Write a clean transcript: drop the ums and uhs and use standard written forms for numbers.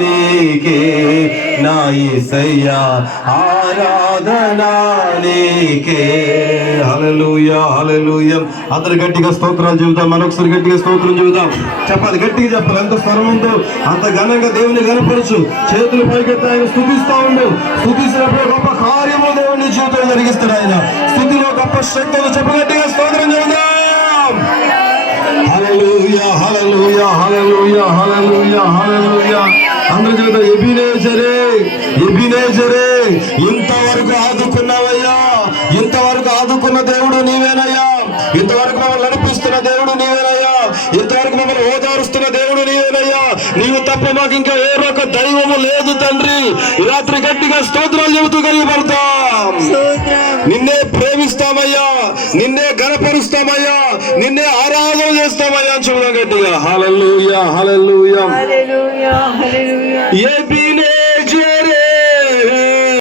నీకే నా యేసయ్యా, ఆరాధనా నీకే. హల్లెలూయా హల్లెలూయా. అందరు గట్టిగా స్తోత్రాలు చెబుతాం. మనొకసారి గట్టిగా స్తోత్రం చెబుతాం. చెప్పాలి, గట్టిగా చెప్పాలి. ఎంత స్వరం ఉందో అంత ఘనంగా దేవుని కనపరచు. చేతులు పైకెత్తి ఆయన స్తుతిస్తా ఉండు. స్తుతిస్తున్నప్పుడు గొప్ప కార్యములు దేవుని జీవితంలో జరిగిస్తాడు ఆయన. స్తుతిలో గొప్ప శక్తులు. చెప్పు, గట్టిగా స్తోత్రం చెబుదాం. హల్లెలూయా హల్లెలూయా హల్లెలూయా హల్లెలూయా హల్లెలూయా. అందరూ చెబుతాం, ఎబినేజరే ఎబినేజరే, ఇంతవరకు ఆదుకున్నావయ్యా, ఇంతవరకు ఆదుకున్న దేవుడు నీవేనయ్యా, ఇంతవరకు మమ్మల్ని నడిపిస్తున్న దేవుడు నీవేనయ్యా, ఇంతవరకు మమ్మల్ని ఓదారుస్తున్న దేవుడు నీవేనయ్యా. నీవు తప్ప మాకు ఇంకా ఏ రొక దైవము లేదు తండ్రి. ఈ రాత్రి గట్టిగా స్తోత్రాలు చెబుతూ కలిగిపడతాం. నిన్నే ప్రేమిస్తామయ్యా, నిన్నే గణపరుస్తామయ్యా, నిన్నే ఆరాధన చేస్తామయ్యా. చూడ గట్టిగా హల్లెలూయా హల్లెలూయా.